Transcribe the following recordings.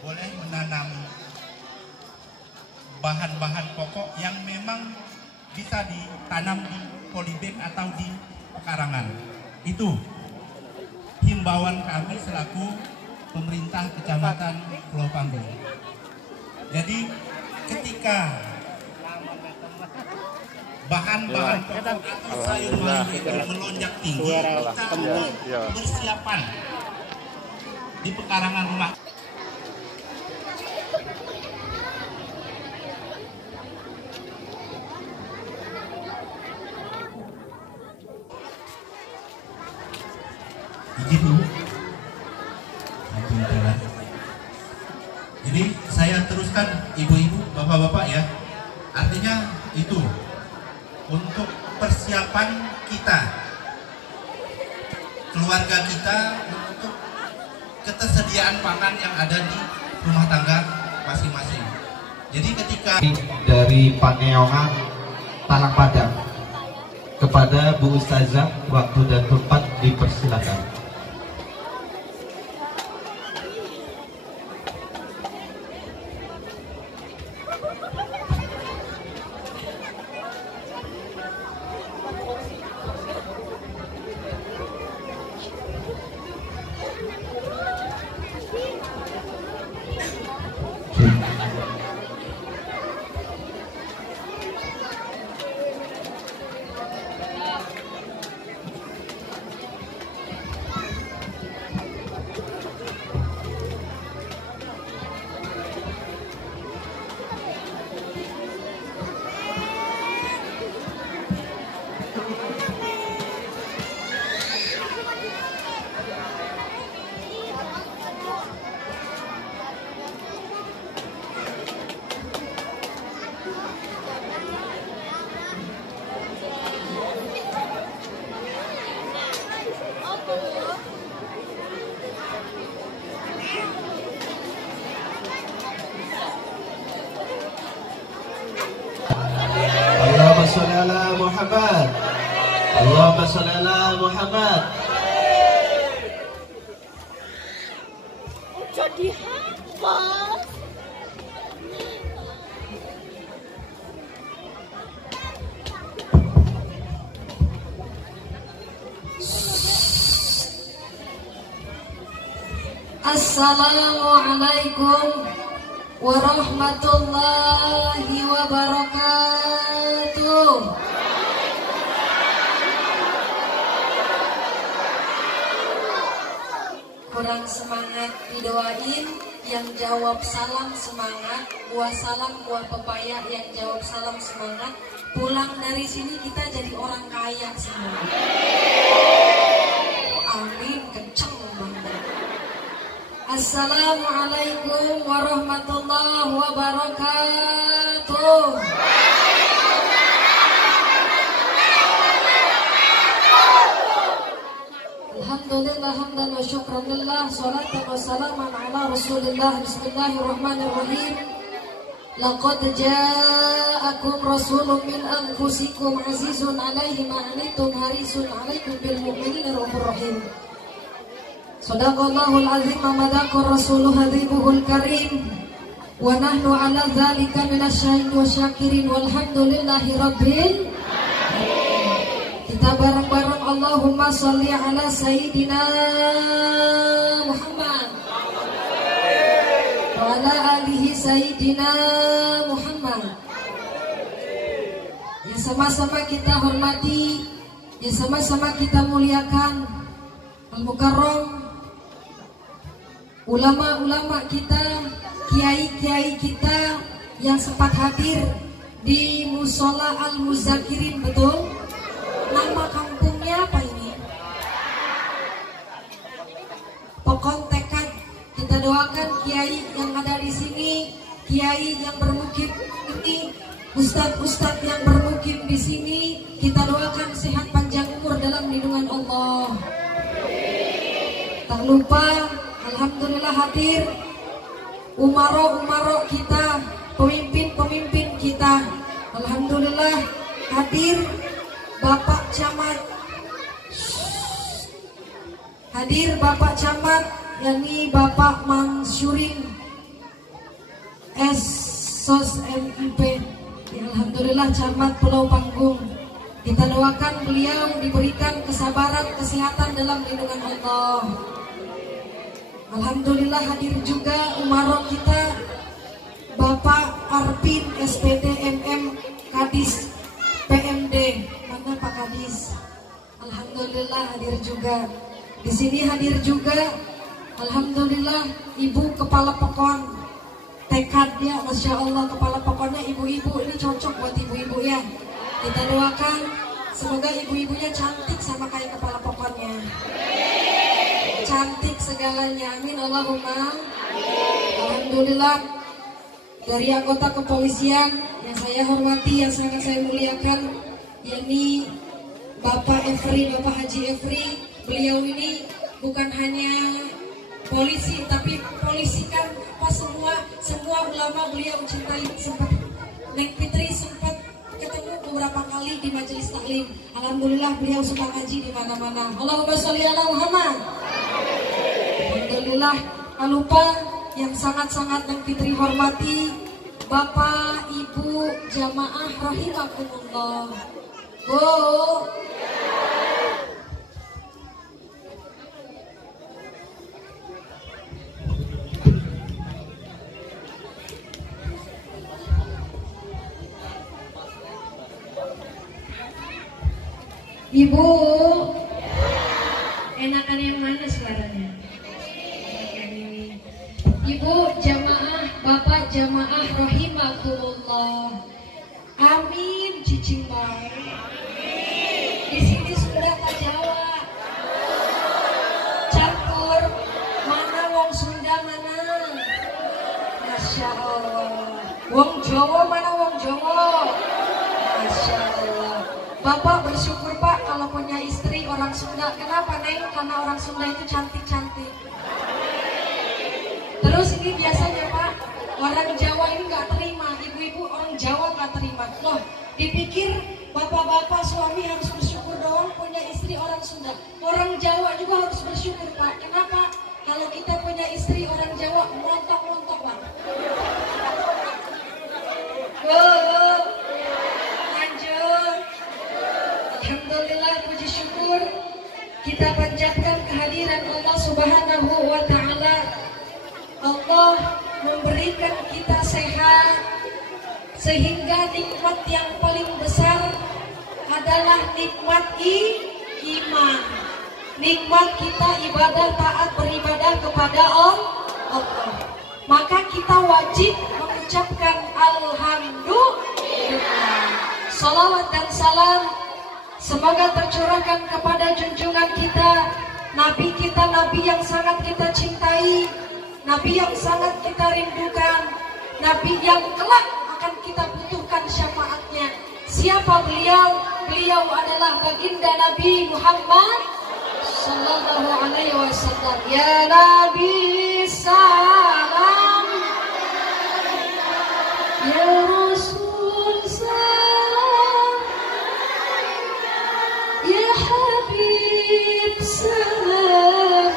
boleh menanam bahan-bahan pokok yang memang bisa ditanam di polybag atau di pekarangan. Itu himbauan kami selaku pemerintah Kecamatan Pulau Panggung. Jadi ketika bahan-bahan pokok atau sayur-mayur itu melonjak tinggi, kita bersiapan di pekarangan rumah. Jadi saya teruskan ibu-ibu, bapak-bapak ya. Artinya itu untuk persiapan kita, keluarga kita, untuk ketersediaan pangan yang ada di rumah tangga masing-masing. Jadi ketika dari Paneongan Talang Padang kepada Bu Ustazah, waktu dan tempat dipersilakan. Allahumma sholli ala Muhammad. Allahumma sholli ala Muhammad. Jadi apa? Assalamualaikum warahmatullahi wabarakatuh. Kurang semangat didoain, yang jawab salam semangat, buah salam buah pepaya, yang jawab salam semangat. Pulang dari sini kita jadi orang kaya semua. Amin, kenceng banget. Assalamualaikum warahmatullahi wabarakatuh. Alhamdulillah hamdan wa syukran lillah, salatan wa salaman ala rasulillah. Bismillahirrahmanirrahim. Laqad ja'akum rasulun min anfusikum azizun alaihi ma anittum harisun alaikum bil mu'minina raufur rahim. Sadaqallahul azim wa madaqar rasuluh habibuhul karim. Wa nahnu ala dzalika minasyahidin wa syakirin walhamdulillahi rabbil. Kita bareng-bareng Allahumma sholli ala Sayyidina Muhammad wa ala alihi Sayyidina Muhammad. Ya sama-sama kita hormati, ya sama-sama kita muliakan Al-Mukarram, ulama-ulama kita, kiai-kiai kita yang sempat hadir di Musola Al-Muzakirin, betul? Nama kampungnya apa ini? Pokok Tekad. Kita doakan kiai yang ada di sini, kiai yang bermukim ini, ustadz-ustadz yang bermukim di sini, kita doakan sehat panjang umur dalam lindungan Allah. Tak lupa, alhamdulillah hadir umaro kita, pemimpin-pemimpin kita, alhamdulillah hadir. Bapak Camat, hadir Bapak Camat, yakni Bapak Mansyurin SOS MIP. Ya, alhamdulillah camat Pulau Panggung. Kita doakan beliau diberikan kesabaran, kesehatan dalam lindungan Allah. Alhamdulillah hadir juga umaro kita Bapak Arpin SPD MM Kadis PMD. Mana Pak Kadis? Alhamdulillah hadir juga. Di sini hadir juga alhamdulillah Ibu Kepala Pokon. Tekadnya Masya Allah, Kepala Pokonnya ibu-ibu, ini cocok buat ibu-ibu ya. Kita doakan semoga ibu-ibunya cantik sama kayak Kepala Pokonnya. Cantik segalanya, amin Allahumma. Alhamdulillah. Dari anggota kepolisian yang saya hormati, yang sangat saya muliakan, yakni Bapak Efri, Bapak Haji Efri. Beliau ini bukan hanya polisi, tapi polisi kan apa semua ulama beliau mencintai. Sempat Neng Fitri sempat ketemu beberapa kali di majelis taklim. Alhamdulillah beliau suka ngaji di mana-mana. Allahumma sholli ala Muhammad. Alhamdulillah. Tak lupa yang sangat-sangat Neng Fitri hormati, Bapak Ibu jamaah rahimakumullah. Ibu, enakan yang mana suaranya? Yang ini. Ibu jamaah, Bapak jamaah rahimakumullah. Amin, cicing bang. Di sini Sunda tak Jawa. Campur. Mana wong Sunda mana? Masya Allah. Wong Jawa mana wong Jawa? Masya Allah. Bapak bersyukur Pak kalau punya istri orang Sunda. Kenapa Neng? Karena orang Sunda itu cantik-cantik. Terus ini biasanya Pak, orang Jawa ini nggak terima, ibu-ibu orang Jawa nggak terima. Loh, dipikir bapak-bapak suami harus bersyukur doang punya istri orang Sunda. Orang Jawa juga harus bersyukur Pak. Kenapa? Kalau kita punya istri orang Jawa, montok-montok Pak. Alhamdulillah, puji syukur kita panjatkan kehadiran Allah Subhanahu wa Ta'ala. Allah memberikan kita sehat, sehingga nikmat yang paling besar adalah nikmat iman. Nikmat kita ibadah, taat beribadah kepada Allah. Maka kita wajib mengucapkan alhamdulillah. Salawat dan salam semoga tercurahkan kepada junjungan kita, Nabi kita, Nabi yang sangat kita cintai, Nabi yang sangat kita rindukan, Nabi yang kelak akan kita butuhkan syafaatnya. Siapa beliau? Beliau adalah baginda Nabi Muhammad sallallahu alaihi wasallam. Ya Nabi salam, ya Rasul salam, ya Habib salam,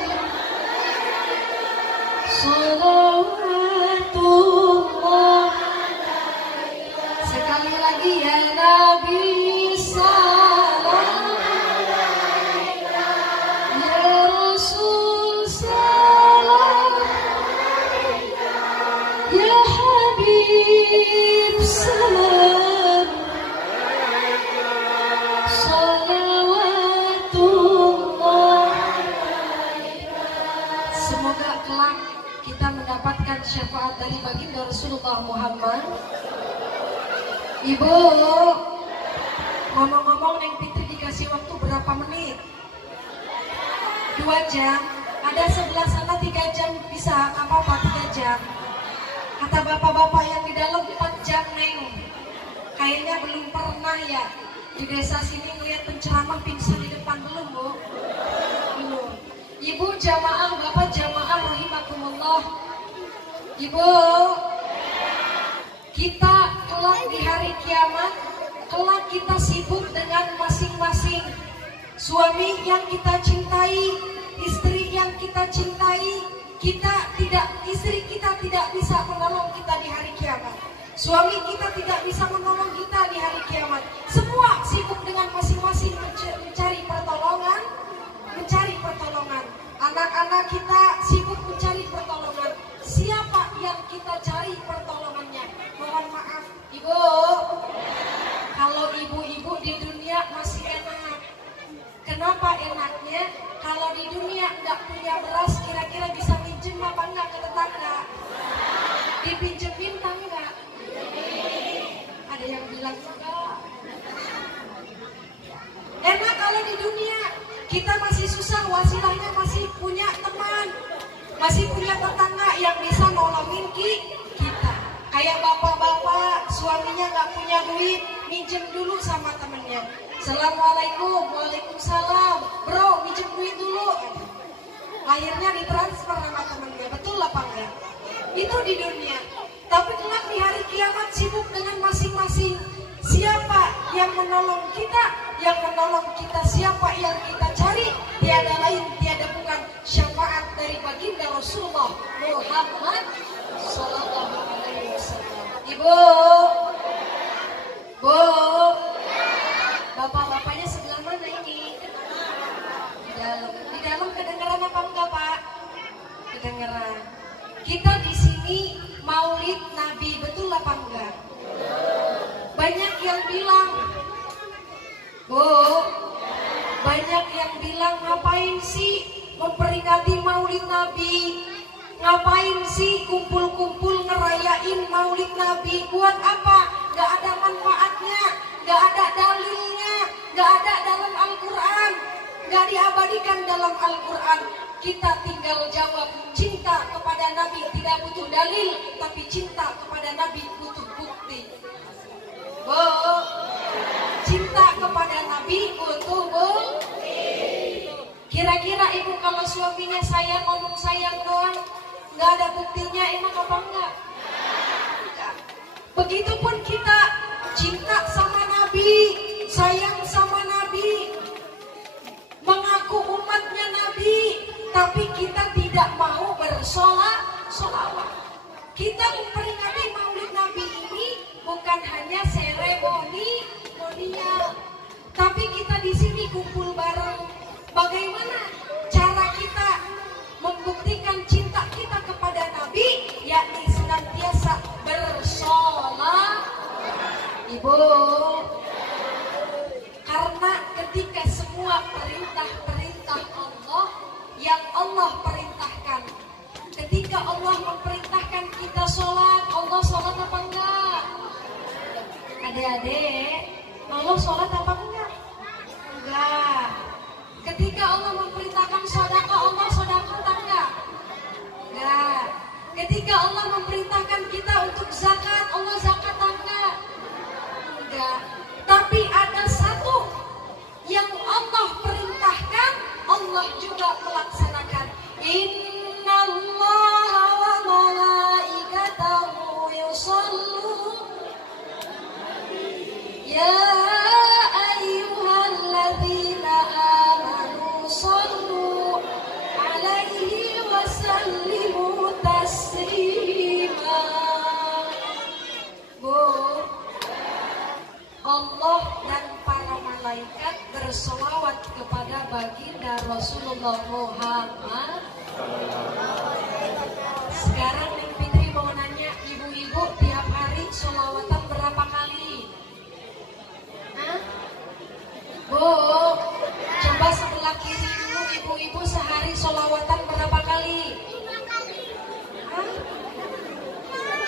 salawatullah. Sekali lagi ya Nabi salam, ya Rasul salam, ya Habib salam, salawatullah. Semoga kelak kita mendapatkan syafaat dari baginda Rasulullah Muhammad. Ibu, ngomong-ngomong Neng Fitri dikasih waktu berapa menit? 2 jam. Ada sebelah sana 3 jam bisa, apa-apa 3 jam. Kata bapak-bapak yang di dalam 4 jam Neng. Kayaknya belum pernah ya di desa sini ngeliat penceramah pingsan di depan, belum Bu? Belum. Ibu jamaah, bapak jamaah rahimakumullah. Ibu, kita kelak di hari kiamat, kelak kita sibuk dengan masing-masing suami yang kita cintai, istri yang kita cintai. Istri kita tidak bisa menolong kita di hari kiamat. Suami kita tidak bisa menolong kita di hari kiamat. Semua sibuk dengan masing-masing mencari pertolongan. Anak-anak kita sibuk mencari pertolongan. Siapa yang kita cari pertolongannya? Mohon maaf, Ibu. Kalau ibu-ibu di dunia masih enak. Kenapa enaknya? Kalau di dunia nggak punya beras, kira-kira bisa minjem apa enggak ke tetangga? Dipinjemin tak enggak? Ada yang bilang enggak. Enak kalau di dunia. Kita masih susah, wasilahnya masih punya teman, masih punya tetangga yang bisa nolongin kita. Kayak bapak-bapak, suaminya nggak punya duit, minjem dulu sama temennya. Assalamualaikum, waalaikumsalam, bro, minjem duit dulu. Akhirnya ditransfer sama temennya, betul apa enggak? Itu di dunia. Tapi kelak di hari kiamat sibuk dengan masing-masing. Siapa yang menolong kita? Yang menolong kita siapa yang kita cari? Tiada lain, tiada bukan syafaat dari baginda Rasulullah Muhammad Sallallahu Alaihi Wasallam. Ibu, Bu, bapak-bapaknya sebelah mana ini? Di dalam kedengeran apa enggak, Pak? Kedengeran. Kita di sini Maulid Nabi, betul apa enggak? Banyak yang bilang, Bu, banyak yang bilang ngapain sih memperingati Maulid Nabi? Ngapain sih kumpul-kumpul ngerayain Maulid Nabi? Buat apa? Gak ada manfaatnya, gak ada dalilnya, gak ada dalam Al-Quran, gak diabadikan dalam Al-Quran. Kita tinggal jawab, cinta kepada Nabi tidak butuh dalil, tapi cinta kepada Nabi butuh bukti. Bu, cinta kepada Nabi butuh bukti. Kira-kira ibu kalau suaminya sayang, ngomong sayang doang, nggak ada buktinya, emang apa enggak? Enggak. Begitupun kita cinta sama Nabi, sayang sama Nabi, mengaku umatnya Nabi, tapi kita tidak mau bersolawat. Kita memperingati Maulid Nabi ini bukan hanya seremonial, tapi kita di sini kumpul bareng. Bagaimana cara kita membuktikan cinta kita kepada Nabi? Yakni senantiasa bersolawat. Ibu, karena ketika semua perintah-perintah Allah yang Allah perintahkan, ketika Allah memerintahkan kita sholat, Allah sholat apa enggak? Adik-adik, Allah sholat apa enggak? Enggak. Ketika Allah memerintahkan sedekah, Allah sedekah apa enggak? Enggak. Ketika Allah memerintahkan kita untuk zakat, Allah zakat apa enggak? Enggak. Tapi ada satu yang Allah perintahkan, Allah juga melaksanakan. Innallaha wa malaikatahu yusholluna ya ayyuhalladzina amanu shollu alaihi wa sallimu taslima. Bu, Allah dan para malaikat berselawat kepada baginda Rasulullah Muhammad. Sekarang Neng Fitri mau nanya, ibu-ibu tiap hari sholawatan berapa kali? Hah? Bu, coba sebelah kiri dulu, ibu-ibu sehari sholawatan berapa kali? Hah?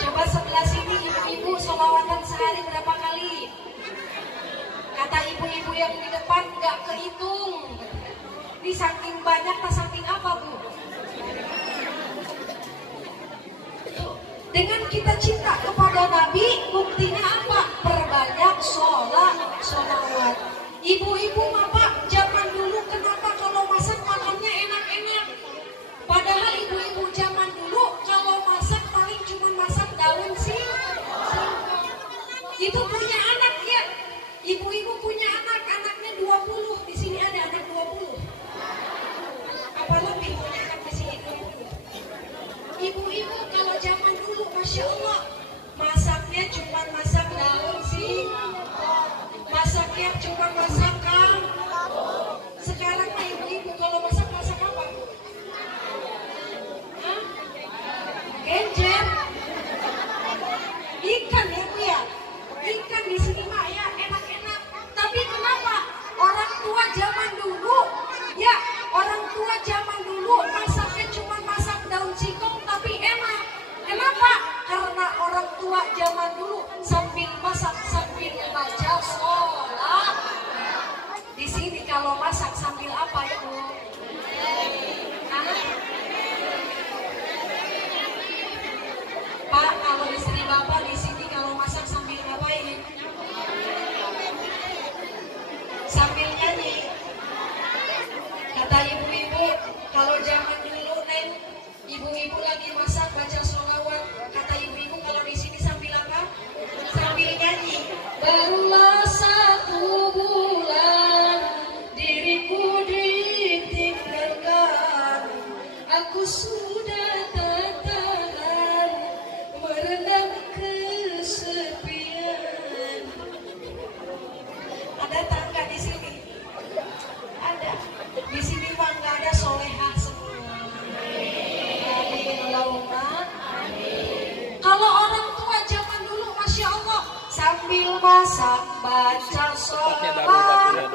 Coba sebelah sini, ibu-ibu sholawatan sehari berapa kali? Kata ibu-ibu yang di depan nggak kehitung. Ini saking banyak, tak saking apa, Bu? Dengan kita cinta kepada Nabi, buktinya apa? Perbanyak sholawat. Ibu-ibu, Bapak, zaman dulu kenapa kalau masak makannya enak-enak? Padahal ibu-ibu zaman dulu kalau masak paling cuma masak daun singkong. Itu punya anak ya. Ibu-ibu punya anak, anaknya 20. Di sini ada anak 20. Apa lebih punya anak di sini 20? Ibu-ibu kalau zaman dulu, Masya Allah, masaknya masaknya cuma masak daun sih, masaknya cuma masak kangkung. Sekarang mah ibu-ibu kalau masak apa? Hah? Genjer, ikan ya Bu ya, ikan di sini mah ya enak-enak. Tapi kenapa orang tua zaman dulu, ya orang tua zaman dulu masaknya cuma masak daun singkong tapi enak. Kenapa? Karena orang tua zaman dulu sambil masak sambil baca sholat. Di sini kalau masak sambil apa Ibu? Hah? Pak, kalau istri Bapak di sini kalau masak sambil ngapain? Sambil nyanyi. Kata ibu-ibu, kalau zaman dulu Neng, ibu-ibu lagi masak baca sholawat. Kata ibu-ibu kalau di sini sambil apa? Sambil nyanyi. Barulah 1 bulan diriku ditinggalkan, aku sudah tak tahan merendam kesepian. Ada tangga di sini? Ada. Di sini mah nggak ada solehah semua. Kalau orang tua zaman dulu, masya Allah, sambil masak baca sholat,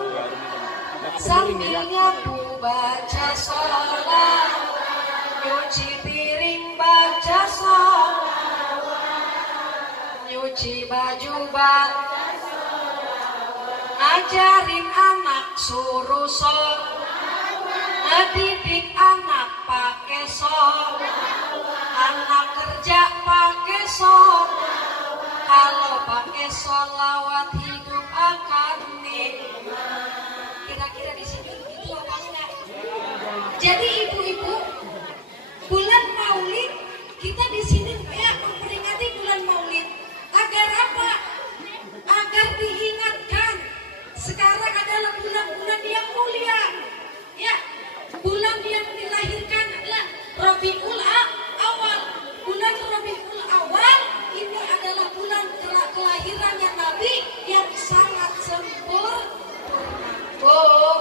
sambil nyapu baca sholat, nyuci piring baca sholat, nyuci baju baca sholat, ngajarin anak suruh sholat, ngedidik anak pakai sholat, anak kerja pakai sholat. Kalau pakai sholawat hidup akan nikmat. Kira-kira di sini itu apa enggak? Jadi ibu-ibu, bulan Maulid kita di sini ya memperingati bulan Maulid agar apa? Agar diingatkan sekarang adalah bulan-bulan yang mulia. Ya, bulan yang dilahirkan adalah Rabiul Awal. Bulan Rabiul Awal ini adalah bulan kelahirannya Nabi yang sangat sempurna. Oh,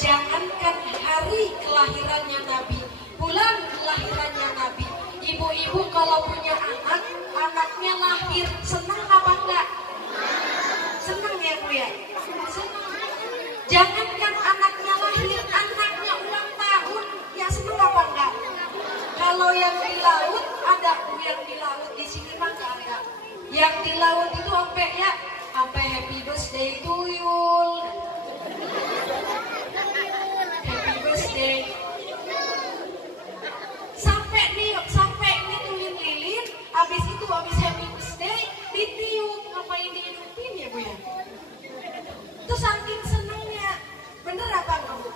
jangankan hari kelahirannya Nabi, bulan kelahirannya Nabi. Ibu-ibu kalau punya anak, anaknya lahir, senang apa enggak? Senang ya Bu ya? Senang. Jangankan anaknya lahir, anaknya ulang tahun, ya senang apa enggak? Kalau yang di laut ada, yang di laut di sini mah enggak ada. Yang di laut itu sampai ya, sampai happy birthday to you. Happy birthday. Sampai nitulin lilin, habis itu habis happy birthday ditiup. Ngapain dihidupin ya Bu ya? Itu saking senangnya. Bener apa enggak?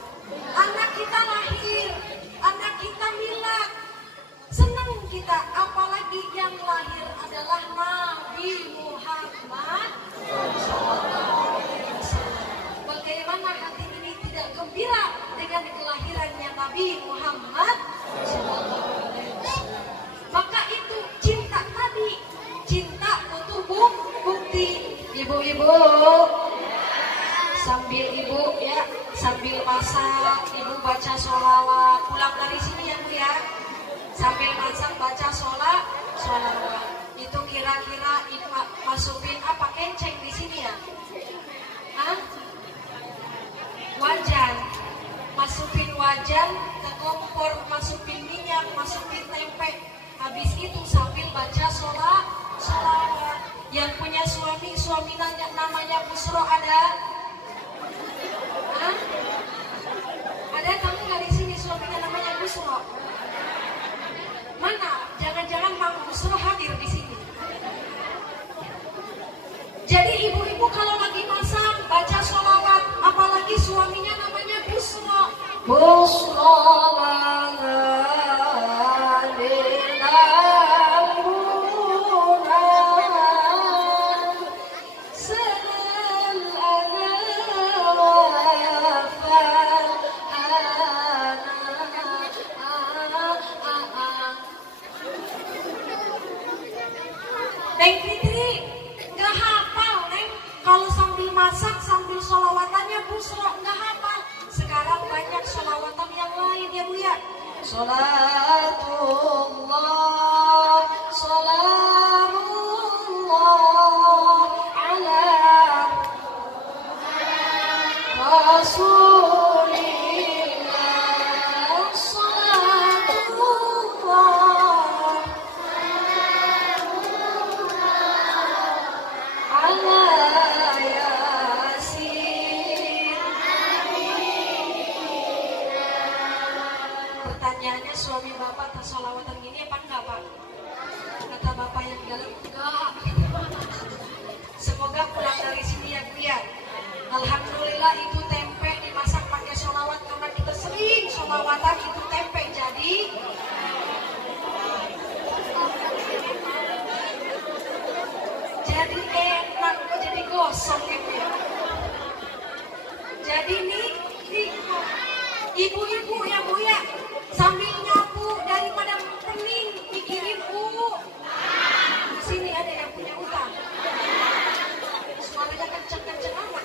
Anak kita lahir, anak kita milad. Senang kita, apalagi yang lahir adalah Nabi Muhammad SAW. Bagaimana hati ini tidak gembira dengan kelahirannya Nabi Muhammad SAW? Maka itu cinta tadi, cinta butuh bukti. Ibu-ibu, sambil ibu ya, sambil masak, ibu baca sholawat. Pulang dari sini ya Bu ya, sambil masak baca sholawat. Itu kira-kira ibu masukin apa kenceng di sini ya? Hah? Wajan. Masukin wajan ke kompor, masukin minyak, masukin tempe. Habis itu sambil baca sholawat. Yang punya suami namanya Busro ada? Hah? Ada kamu nggak di sini suaminya namanya Busro? Mana? Jangan-jangan Mang Busro hadir di sini. Jadi ibu-ibu kalau lagi masak baca sholawat, apalagi suaminya namanya Busro. Busro Neng Fitri nggak hafal Neng. Kalau sambil masak sambil sholawatannya busro nggak hafal. Sekarang banyak sholawatan yang lain ya Bu ya. Sholatullah, salamullah ala Rasulillah, sholatullah ala Yasin. Pertanyaannya, suami bapak tak sholawatan gini apa enggak Pak? Kata bapak yang dalam, enggak. Semoga pulang dari sini ya Bu ya. Alhamdulillah itu tempe dimasak pakai sholawat karena kita sering sholawatan itu tempe jadi enak kok, jadi gosong ya Bu ya. Jadi nih ibu-ibu ya Bu ya, sambil nyapu daripada pening mikirin di sini ada yang punya utang. Suaranya kenceng-kenceng amat.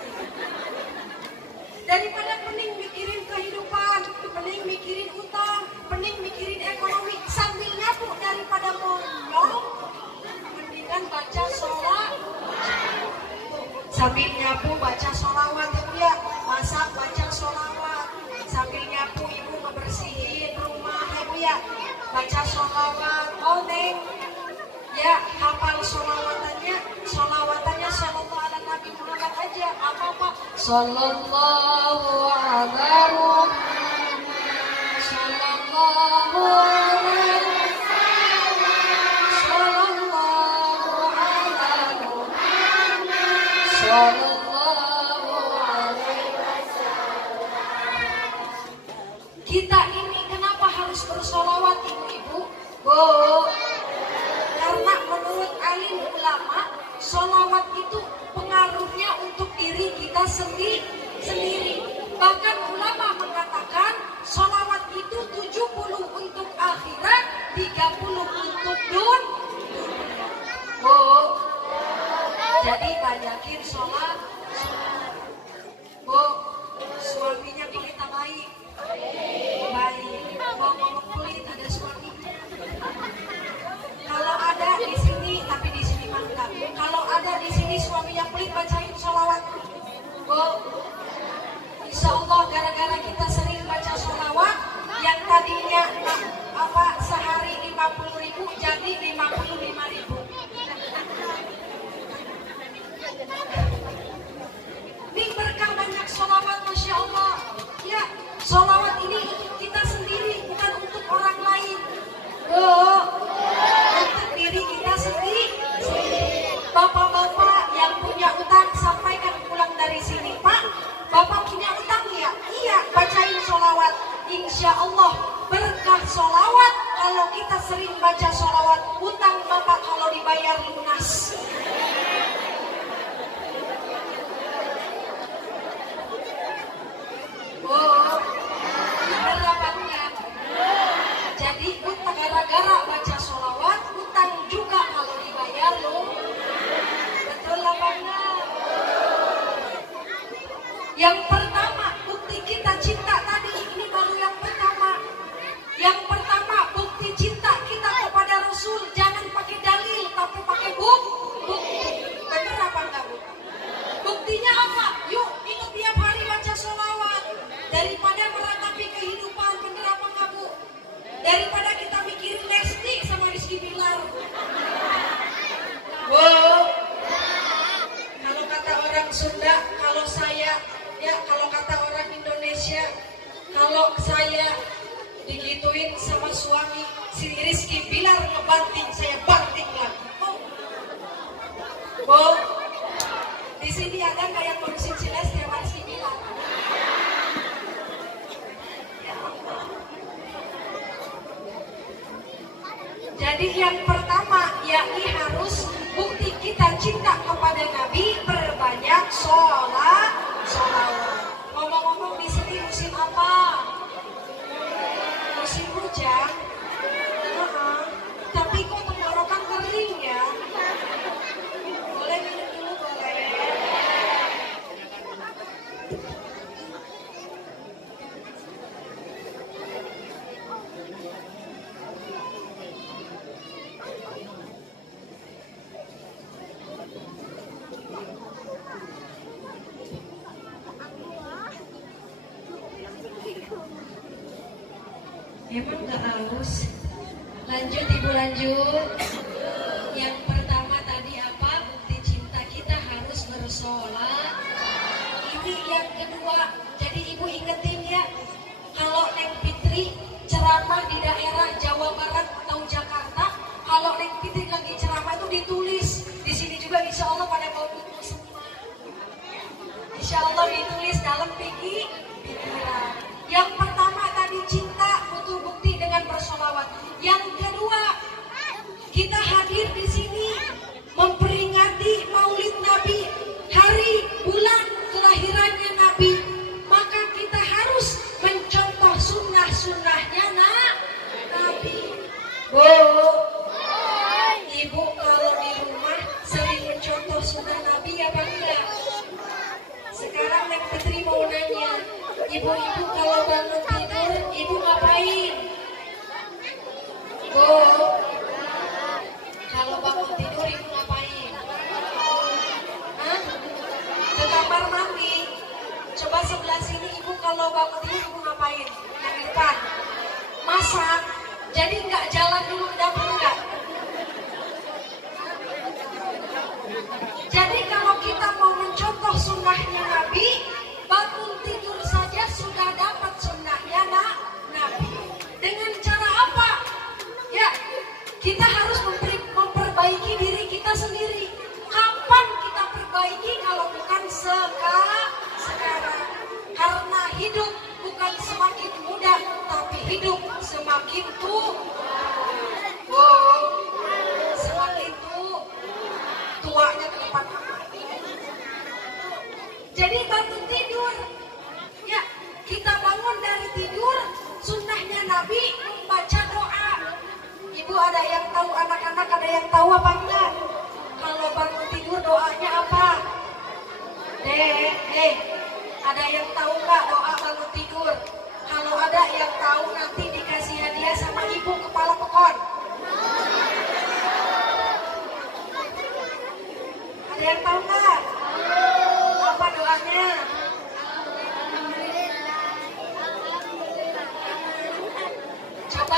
Daripada pening mikirin kehidupan, pening mikirin utang, pening mikirin ekonomi, sambil nyapu daripada ngomong, mendingan baca sholat. Sambil nyapu baca sholawat ya Bu ya, masak baca sholawat. Sambil nyapu ibu ngebersihin rumah ya Bu ya, baca sholawat. Oh Neng, ya hafal sholawatannya sallallahu ala Nabi Muhammad aja. Apa Pak? Sallallahu ala Muhammad, sallallahu alaihi sallallahu ala Muhammad, sallallahu alaihi wasallam. Kita ini kenapa harus bersolawat ibu-ibu? Bu, karena menurut alim ulama, sholawat itu pengaruhnya untuk diri kita sendiri. Bahkan ulama mengatakan sholawat itu 70 untuk akhirat, 30 untuk dunia. Bu, jadi banyakin sholat. Bu, suaminya kita baik. Mau ngomong pelit ada suaminya. Kalau ada di sini, tapi di sini mantap. Kalau ada di sini suami yang pelit, bacain sholawat. Bu, insya Allah gara-gara kita sering baca sholawat, yang tadinya sehari 50.000 jadi 55.000. Ini berkah banyak sholawat, Masya Allah. Ya, sholawat ini untuk kita sendiri, bukan untuk orang lain. Bu, untuk diri kita sendiri. Bapak-bapak yang punya utang, sampaikan pulang dari sini. Pak, Bapak punya utang ya? Iya, bacain sholawat. Insya Allah berkah sholawat. Kalau kita sering baca sholawat, utang Bapak kalau dibayar lunas. Oh, bener apa enggak? Jadi utang gara-gara baca sholawat, utang juga kalau dibayar loh. Betul apa enggak? Yang pertama, bukti kita cinta tadi, ini baru yang pertama. Yang pertama, bukti cinta kita kepada Rasul, jangan pakai dalil, tapi pakai bukti. Bener apa enggak Bu? Buktinya apa? Yuk, ingat tiap hari baca sholawat. Daripada meratapi kehidupan, bener apa enggak Bu? Daripada kita mikirin Lesti sama Rizky Bilar. Wow. Kalau kata orang Sunda, kalau kata orang Indonesia, kalau saya digituin sama suami, si Rizky Bilar ngebanting, saya banting lagi. Oh, di sini ada nggak yang ngurusin si Lesti sama Rizky Bilar? Jadi yang pertama, yakni harus bukti kita cinta kepada Nabi, perbanyak sholawat. Ngomong-ngomong di sini musim apa? Musim hujan. Tapi kok tenggorokan kering ya? Emang nggak harus? Lanjut ibu, lanjut. Yang pertama tadi apa? Bukti cinta kita harus bersolat. Ini yang kedua. Jadi ibu ingetin ya, kalau Neng Fitri ceramah di daerah Jawa Barat atau Jakarta, kalau Neng Fitri lagi ceramah itu ditulis. Di sini juga insya Allah pada mau buku semua. Insya Allah ditulis dalam pikiran. Yang pertama tadi cinta butuh bukti dengan bersolawat. Yang kedua, kita hadir di sini memperingati Maulid Nabi, hari bulan kelahirannya Nabi. Maka kita harus mencontoh sunnah-sunnahnya Nabi. Bu, ibu kalau di rumah sering mencontoh sunnah Nabi apa enggak? Sekarang Neng Fitri mau nanya, ibu-ibu kalau bangun tidur, ibu ngapain? Bu, kalau bangun tidur ibu ngapain? Hah? Ke kamar mandi. Coba sebelah sini ibu kalau bangun tidur ibu ngapain? Yang di depan. Masak. Jadi nggak jalan dulu ke dapur enggak? Jadi kalau kita mau mencontoh sunnahnya Nabi, bangun tidur saja sudah dapat sunnahnya Nabi. Dengan cara apa? Ya, kita harus memperbaiki diri kita sendiri. Kapan kita perbaiki kalau bukan sekarang? Karena hidup bukan semakin muda, tapi hidup semakin tua. Wow, semakin tuanya ke depan. Jadi bangun tidur, ya kita bangun dari tidur, sunnahnya Nabi membaca doa. Ibu ada yang tahu, anak-anak ada yang tahu apa enggak? Kalau bangun tidur doanya apa? Ada yang tahu enggak doa bangun tidur? Kalau ada yang tahu nanti dikasih hadiah sama ibu kepala pekon. Ada yang tahu enggak? Apa doanya? Coba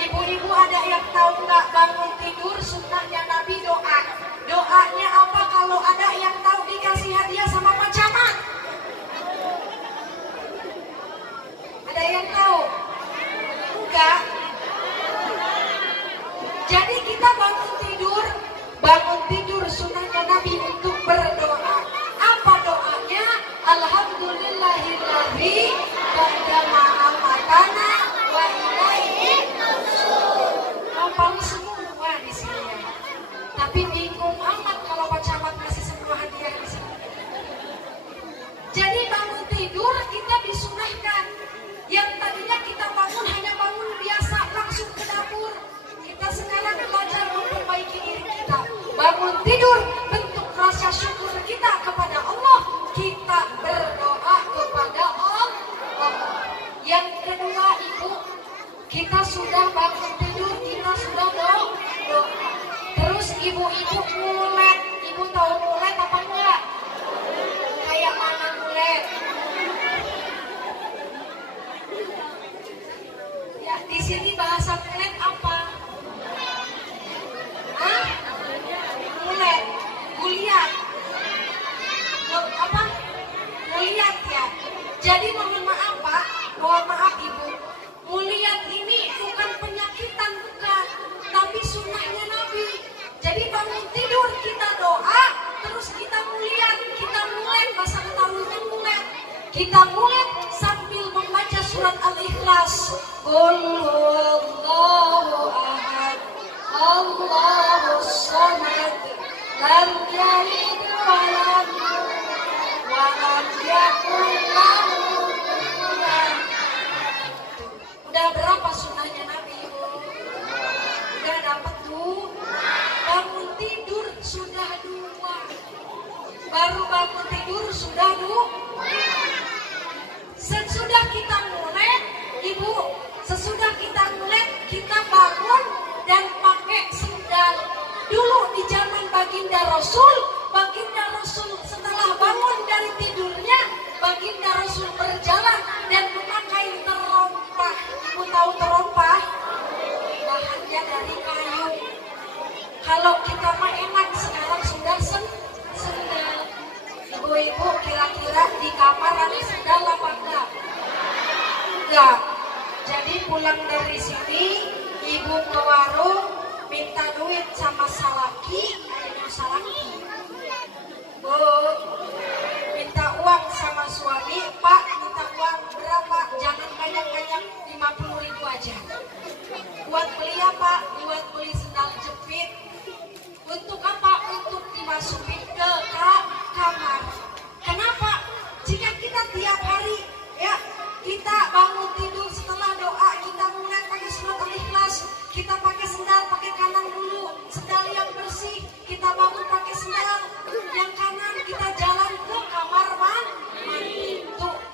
ibu-ibu ada yang tahu nggak bangun tidur sunnahnya Nabi doa? Doanya apa? Kalau ada yang tahu dikasih hadiah sama Pak Camat. Ada yang tahu? Enggak. Jadi kita bangun tidur sunnahnya Nabi untuk berdoa. Apa doanya? Alhamdulillahilladzi qaddama amatana wa ilaihi nusyur. Hafal semua di sini. Tapi bingung amat kalau Pak Camat masih semua hadiah di sini. Jadi bangun tidur kita disunahkan. Yang tadinya kita bangun hanya bangun biasa langsung ke dapur. Kita sekarang belajar memperbaiki diri kita. Bangun tidur bentuk rasa syukur kita kepada Allah. Kita berdoa kepada Allah. Yang kedua ibu, kita sudah bangun tidur, kita sudah doa. Terus ibu-ibu mulet. Ibu tahu mulet apa enggak? Kayak mana mulet? Ya di sini bahasa mulet apa? Hah? Mulet, guliat. Apa? Muliat ya. Jadi mohon maaf Pak, mohon maaf Ibu. Muliat ini bukan penyakitan, bukan, tapi sunnahnya Nabi. Jadi bangun tidur kita doa, terus kita muliat, kita mulet, bahasa Betawinya mulet. Kita mulet sambil membaca surat Al-Ikhlas. Qul huwallahu ahad, Allahus samad, lam yalid wa lam yulad wa lam yakul lahu kufuwan. Udah berapa sunnahnya Nabi? Udah dapat tuh. Bangun tidur sudah 2. Baru bangun tidur sudah 2. Sesudah kita mulai, Ibu, sesudah kita mulai, kita bangun dan pakai sendal. Dulu di zaman Baginda Rasul setelah bangun dari tidurnya, Baginda Rasul berjalan dan memakai terompah. Ibu Kalau kita mah enak, sekarang sudah sendal. Ibu-ibu kira-kira di kamar ada sendal apa enggak? Enggak. Jadi pulang dari sini, ibu ke warung minta duit sama salaki, salaki. Bu, minta uang sama suami, Pak minta uang berapa? Jangan banyak-banyak, 50.000 aja. Buat beli apa? Buat beli sendal jepit. Untuk apa? Untuk dimasukin ke kamar. Kenapa? Jika kita tiap hari ya kita bangun tidur setelah doa kita mulai pakai surat Al-Ikhlas, kita pakai sendal pakai kanan dulu, sendal yang bersih, kita bangun pakai sendal yang kanan, kita jalan ke kamar mandi.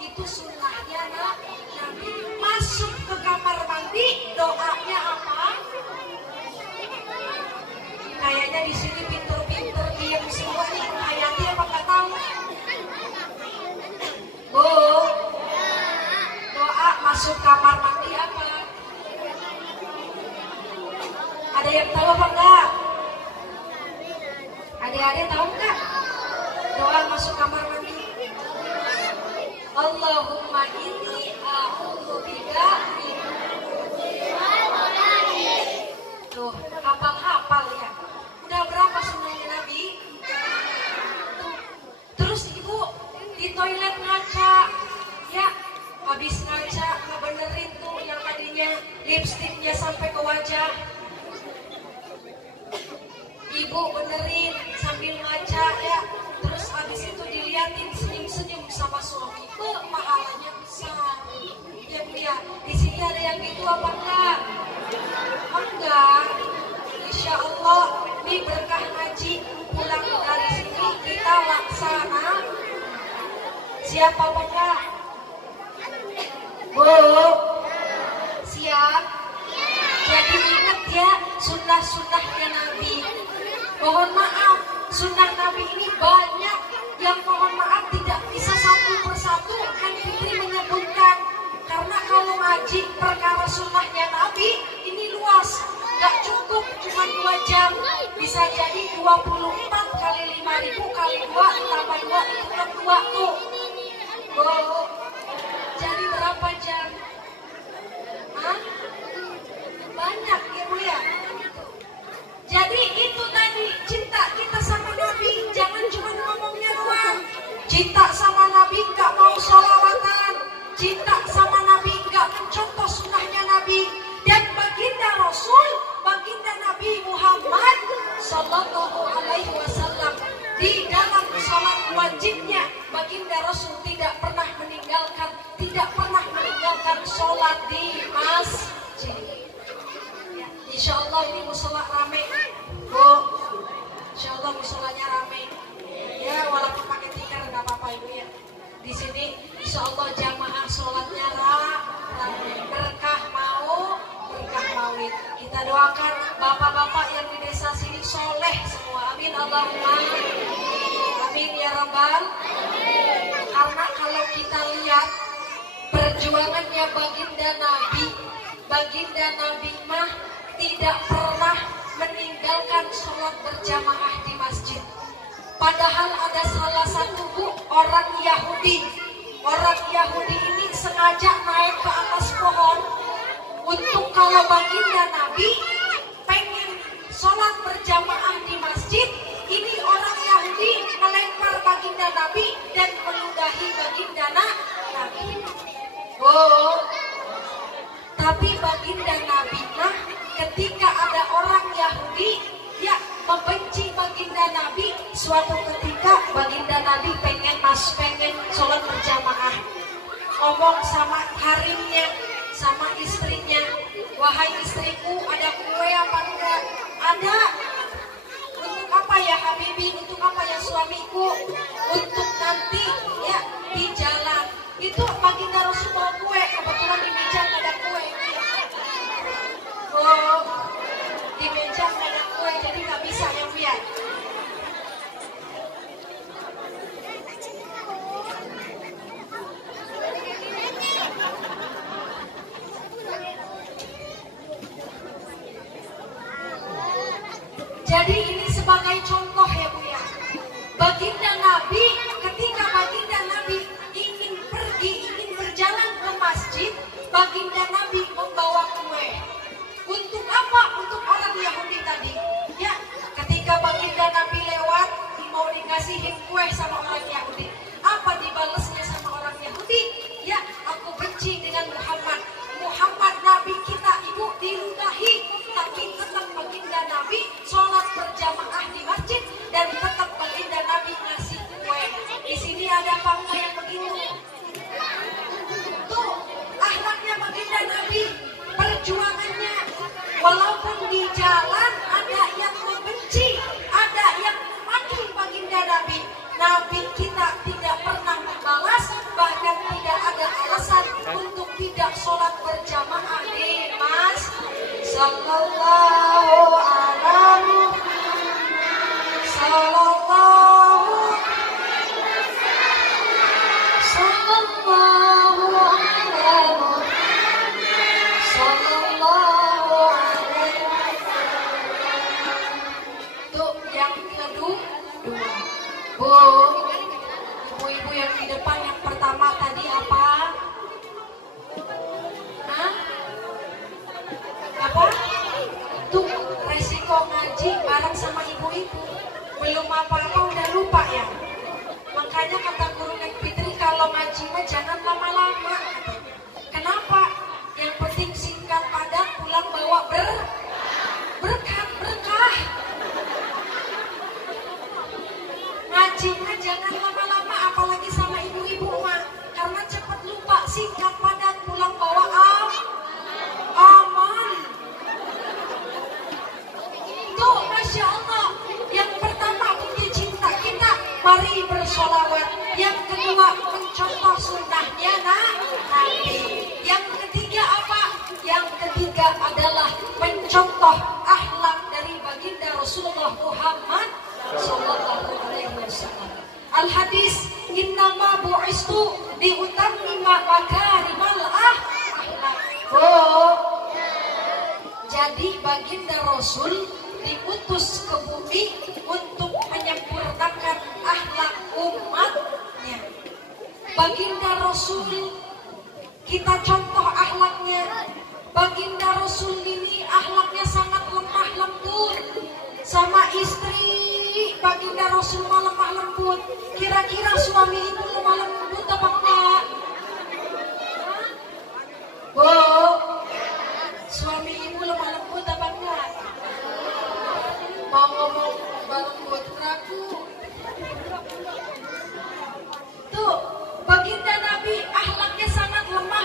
Itu sunnahnya Nabi. Masuk ke kamar mandi, doanya apa? Kayaknya di sini pinter-pinter diam semua nih, menghayati apa nggak tahu? Bu, doa masuk kamar mandi apa? Ada yang tahu apa enggak? Adik-adik tahu enggak? Doa masuk kamar mandi. Allahumma inni a'udzubika min. Tuh, hafal-hafal ya. Udah berapa sunnahnya Nabi? Tuh. Terus ibu di toilet ngaca, ya habis ngaca ngebenerin tuh yang tadinya lipstiknya sampai ke wajah. Ibu benerin sambil ngaca ya. Terus habis itu diliatin senyum-senyum sama suami. Pahalanya besar. Ya Bu ya, di sini ada yang gitu apa enggak? Enggak. Insya Allah ini berkah ngaji, pulang dari sini kita laksana. Siap apa enggak? Bu, siap? Jadi ingat ya sunnah-sunnahnya Nabi. Mohon maaf, sunnah Nabi ini banyak yang mohon maaf tidak bisa satu persatu kan Fitri menyebutkan. Karena kalau ngaji perkara sunnahnya Nabi ini luas, gak cukup cuma 2 jam, bisa jadi 24 kali 5.000 kali 2 tambah 2 itu kan 2 tuh. Oh, jadi berapa jam? Hah? Banyak ya Bu ya. Jadi itu tadi cinta kita sama Nabi, jangan cuma ngomongnya doang. Cinta sama Nabi gak mau sholawatan, cinta sama Nabi gak mencontoh sunnahnya Nabi. Dan baginda Rasul, baginda Nabi Muhammad Sallallahu Alaihi Wasallam di dalam sholat wajibnya, baginda Rasul tidak pernah meninggalkan sholat di masjid. Insya Allah ini musola rame, Bu. Insya Allah musolanya rame. Ya walaupun pakai tikar nggak apa-apa Ibu ya. Di sini Insya Allah jamaah sholatnya rame. Berkah maulid. Kita doakan bapak-bapak yang di desa sini soleh semua. Amin Allahumma. Amin ya Rabbal. Karena kalau kita lihat perjuangannya baginda Nabi mah tidak pernah meninggalkan sholat berjamaah di masjid. Padahal ada salah satu orang Yahudi. Orang Yahudi ini sengaja naik ke atas pohon untuk kalau baginda Nabi pengen sholat berjamaah di masjid, ini orang Yahudi melempar baginda Nabi dan meludahi baginda Nabi. Oh, tapi baginda Nabi mah ketika ada orang Yahudi ya membenci baginda Nabi, suatu ketika baginda Nabi pengen sholat berjamaah, ngomong sama harimnya, sama istrinya, wahai istriku ada kue apa enggak? Ada. Untuk apa ya Habibi? Untuk apa ya suamiku? Untuk nanti ya di jalan. Itu baginda Rasul bawa kue, kebetulan di meja nggak ada kue. Oh, di meja nggak ada kue, jadi nggak bisa ya Bu ya. Jadi ini sebagai contoh ya Bu ya. Baginda Nabi, ketika baginda Nabi ingin pergi, ingin berjalan ke masjid, baginda Nabi membawa kue. Untuk apa? Untuk orang Yahudi tadi. Ya, ketika baginda Nabi lewat, mau dikasihin kue sama orang Yahudi. Apa dibalasnya sama orang Yahudi? Ya, aku benci dengan Muhammad. Muhammad Nabi kita ibu diludahi, tapi tetap baginda Nabi sholat berjamaah di masjid dan tetap baginda Nabi ngasih kue. Di sini ada apa enggak yang begitu? Tuh, akhlaknya baginda Nabi, perjuangannya. Walaupun di jalan ada yang membenci, ada yang memaki baginda Nabi, Nabi kita tidak pernah membalas, bahkan tidak ada alasan untuk tidak sholat berjamaah di masjid. Sallallahu alaihi sallallahu sallallahu alaihi sallallahu alaihi. Tuh yang kedua, Bu, ibu-ibu yang di depan yang pertama tadi apa? Hah? Apa? Tuh resiko ngaji bareng sama ibu-ibu. Belum apa-apa udah lupa ya. Makanya kata guru Nek Fitri kalau ngaji mah jangan lama-lama. Kenapa? Yang penting singkat padat, pulang bawa berkah. Ngajinya jangan lama-lama, apalagi sama ibu-ibu mah, karena cepat lupa. Singkat padat, pulang bawa aman. Tuh, Masya Allah. Yang pertama bukti cinta kita, mari bersolawat. Yang kedua mencontoh sunnahnya Nabi. Yang ketiga apa? Yang ketiga adalah mencontoh akhlak dari baginda Rasulullah Muhammad Sallallahu Alaihi Wasallam. Al hadis innama bu'istu diutammima makarimal akhlak. Oh, jadi baginda Rasul diutus ke bumi untuk menyempurnakan akhlak umatnya. Baginda Rasul kita contoh akhlaknya. Baginda Rasul ini akhlaknya sangat lemah lembut sama istri. Baginda Rasul lemah lembut. Kira-kira suami itu lemah lembut apa enggak? Bu, suami ibu lemah lembut apa enggak? Mau ngomong lembut ragu. Tuh, baginda Nabi akhlaknya sangat lemah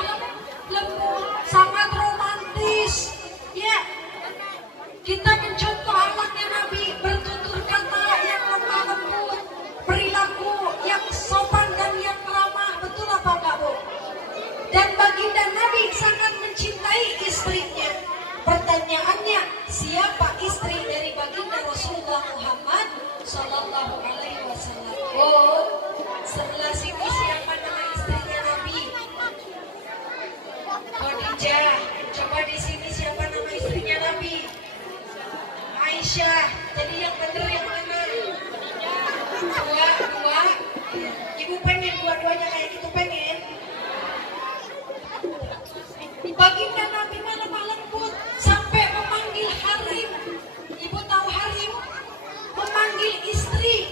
lembut, sangat romantis. Ya, kita mencontoh akhlaknya Nabi, bertutur kata yang lemah lembut, perilaku yang sopan dan yang ramah. Betul apa enggak, Bu? Dan baginda Nabi sangat mencintai istrinya. Pertanyaannya, siapa istri dari baginda Rasulullah Muhammad Sallallahu Alaihi Wasallam? Oh, sebelah sini siapa nama istrinya Nabi? Khadijah. Coba di sini siapa nama istrinya Nabi? Aisyah. Jadi yang benar yang mana? Dua. Ibu pengen dua-duanya kayak gitu, pengen? Baginda Nabi lemah lembut sampai memanggil harim. Ibu tahu harim? Memanggil istri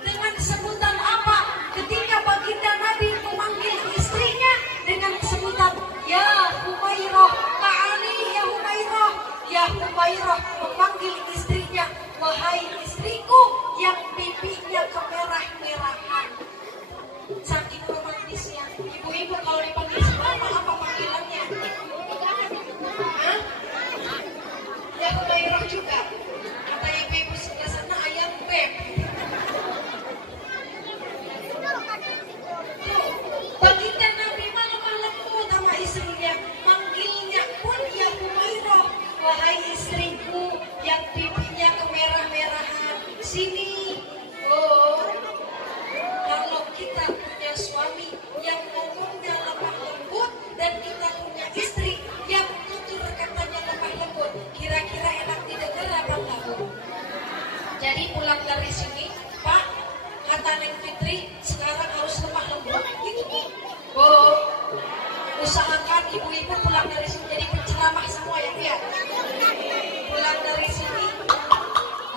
dengan sebutan apa? Ketika baginda Nabi memanggil istrinya dengan sebutan ya Humairah, ta'ali ya Humairah. Ya Humairah memanggil istrinya, wahai istriku yang pipinya kemerah-merahan. Saking romantisnya. Ibu-ibu kalau dipanggil sama apa panggilannya? Hah? Ya Humairah juga. Kata ibu-ibu sebelah sana ayam beb. Tuh, baginda Nabi lemah lembut sama istrinya. Manggilnya pun ya Humairah, wahai istriku yang pipinya kemerah-merahan. Sini. Oh, kalau kita punya suami yang ngomongnya lemah lembut dan kita punya istri yang tutur katanya lemah lembut, kira-kira enak didengar apa enggak, Bu?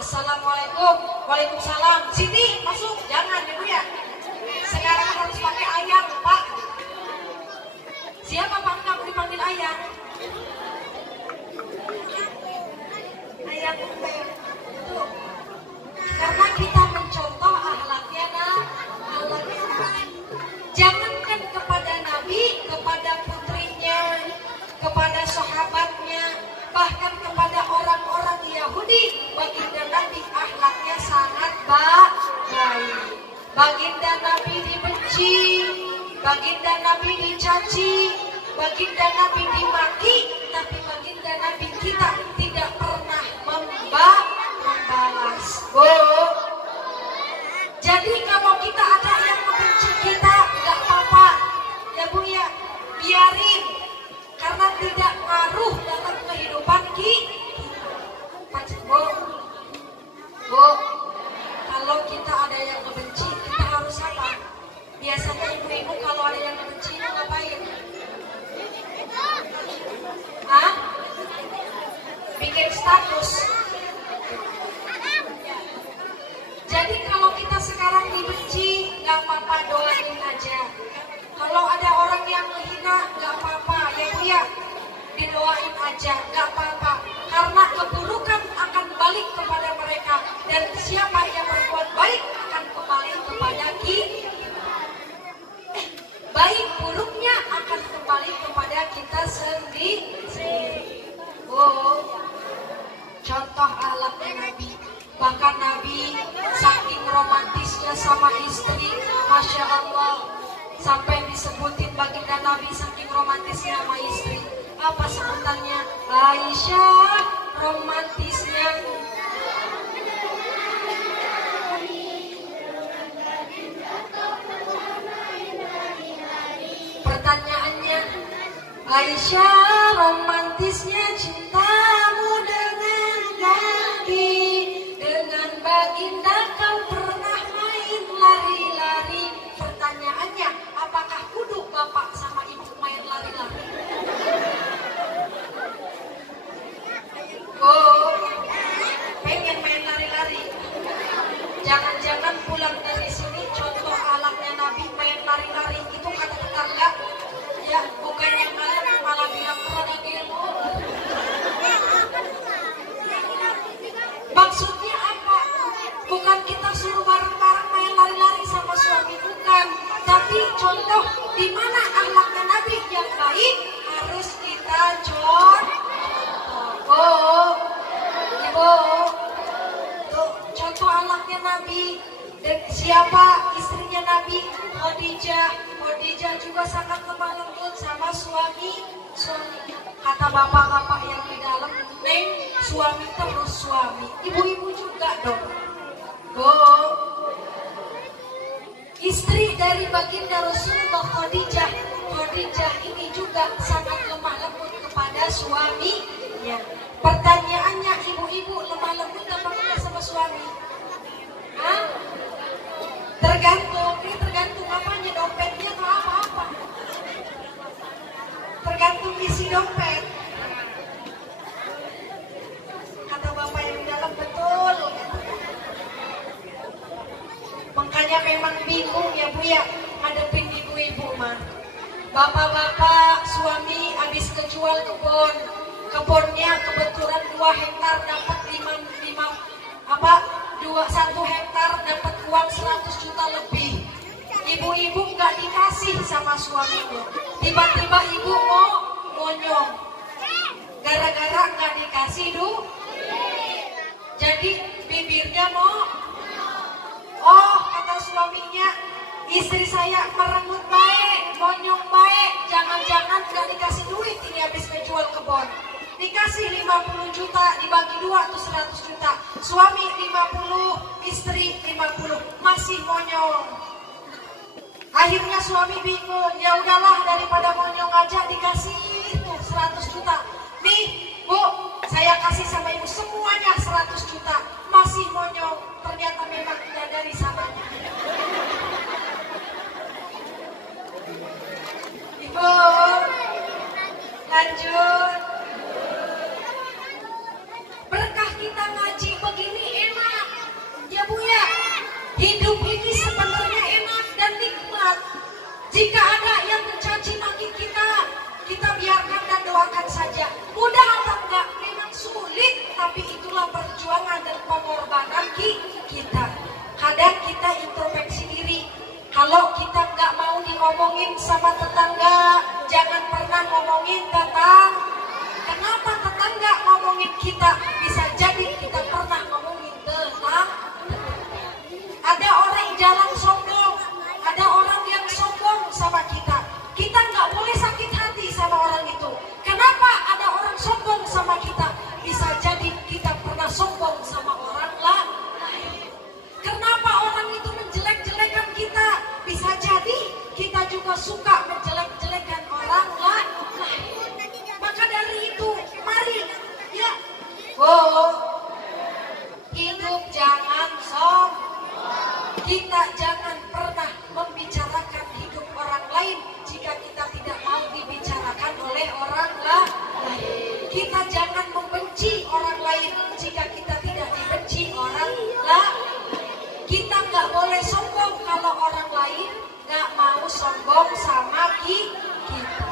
Assalamualaikum. Waalaikumsalam. Siti masuk. Jangan ibu ya. Sekarang harus pakai ayang Pak. Siapa Pak kamu dipanggil ayang? Ayang tuh. Karena kita mencontoh akhlaknya jangankan kepada Nabi, kepada putrinya, kepada sahabatnya, bahkan kepada orang-orang Yahudi, baginda Nabi akhlaknya sangat baik. Baginda Nabi dibenci, baginda Nabi dicaci, baginda Nabi dimaki, tapi baginda Nabi kita tidak pernah membalas. Jadi kalau kita ada yang membenci kita, nggak apa-apa, ya Bu ya, biarin, karena tidak ngaruh dalam kehidupan kita. Bu, kalau kita ada yang membenci, kita harus apa? Biasanya ibu-ibu kalau ada yang membenci, ngapain? Hah? Bikin status. Jadi kalau kita sekarang dibenci, nggak apa-apa, doain aja. Kalau ada orang yang menghina, nggak apa-apa, ya Bu ya, didoain aja, nggak apa-apa. Karena keburukan akan balik kepada mereka, dan siapa yang berbuat baik akan kembali kepada kita. Baik buruknya akan kembali kepada kita sendiri. Contoh akhlaknya Nabi. Bahkan Nabi saking romantisnya sama istri, Masya Allah, sampai disebutin baginda Nabi saking romantisnya sama istri. Apa sebutannya? Aisyah romantisnya. Pertanyaannya, Aisyah romantisnya cintamu dengan Nabi, dengan baginda kau pernah main lari-lari. Pertanyaannya, apakah kudu bapak sama ibu main lari-lari? Pengen main lari-lari. Jangan-jangan pulang dari sini contoh alatnya Nabi main lari-lari, itu kata tetangga ya, bukan yang malah bilang produk ilmu. Maksudnya apa? Bukan kita suruh bareng-bareng main lari-lari sama suami, bukan, tapi contoh di mana akhlaknya Nabi yang baik harus kita contoh. Ibu, tuh contoh akhlaknya Nabi. Dan siapa istrinya Nabi? Khadijah juga sangat lemah lembut sama suami. Kata bapak-bapak yang di dalam, Neng, suami terus suami. Ibu-ibu juga dong. Istri dari baginda Rasulullah Khadijah ini juga sangat lemah lembut kepada suaminya. Pertanyaannya, ibu-ibu lemah lembut apa enggak sama suami? Hah? Tergantung apanya, dompetnya atau apa-apa. Tergantung isi dompet. Kata bapak yang di dalam betul. Makanya memang bingung ya Bu ya, ngadepin ibu-ibu mah. Bapak-bapak suami habis kejual kebunnya kebetulan 2 hektar dapat 1 hektar dapat uang 100 juta lebih. Ibu-ibu nggak dikasih sama suaminya. Tiba-tiba ibu mau monyong. Gara-gara nggak dikasih jadi bibirnya mau. Oh, kata suaminya, istri saya merenggut baik, monyong baik. Jangan-jangan nggak dikasih duit, ini habis menjual kebun. Dikasih 50 juta, dibagi 2 tuh 100 juta. Suami 50, istri 50, masih monyong. Akhirnya suami bingung, ya udahlah daripada monyong aja dikasih tuh 100 juta. Nih Bu, saya kasih sama ibu semuanya 100 juta, masih monyong. Ternyata memang tidak dari sananya. Ibu, lanjut. Berkah kita ngaji begini enak. hidup jangan kita jangan pernah membicarakan hidup orang lain jika kita tidak mau dibicarakan oleh orang lain. Kita jangan membenci orang lain jika kita tidak dibenci orang lain. Kita nggak boleh sombong kalau orang lain nggak mau sombong sama kita.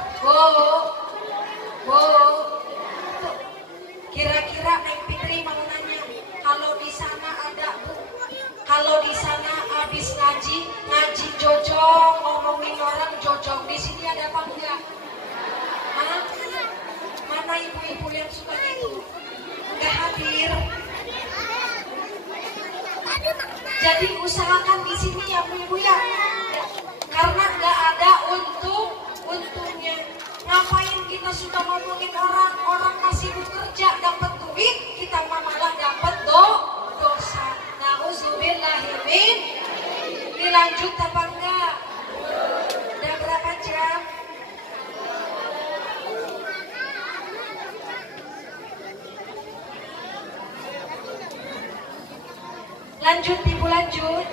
Kira-kira Neng Fitri mau nanya, kalau di sana habis ngaji jojong, ngomongin orang jojong, di sini ada apa enggak? Hah? Mana ibu-ibu yang suka gitu? Enggak hadir. Jadi usahakan di sini ya ibu ya, karena nggak ada untungnya. Ngapain kita suka ngomongin orang masih bekerja dapat duit, kita malah dapat dosa. Nauzubillahimin. Dilanjut apa enggak? Udah berapa jam? Lanjut ibu, lanjut.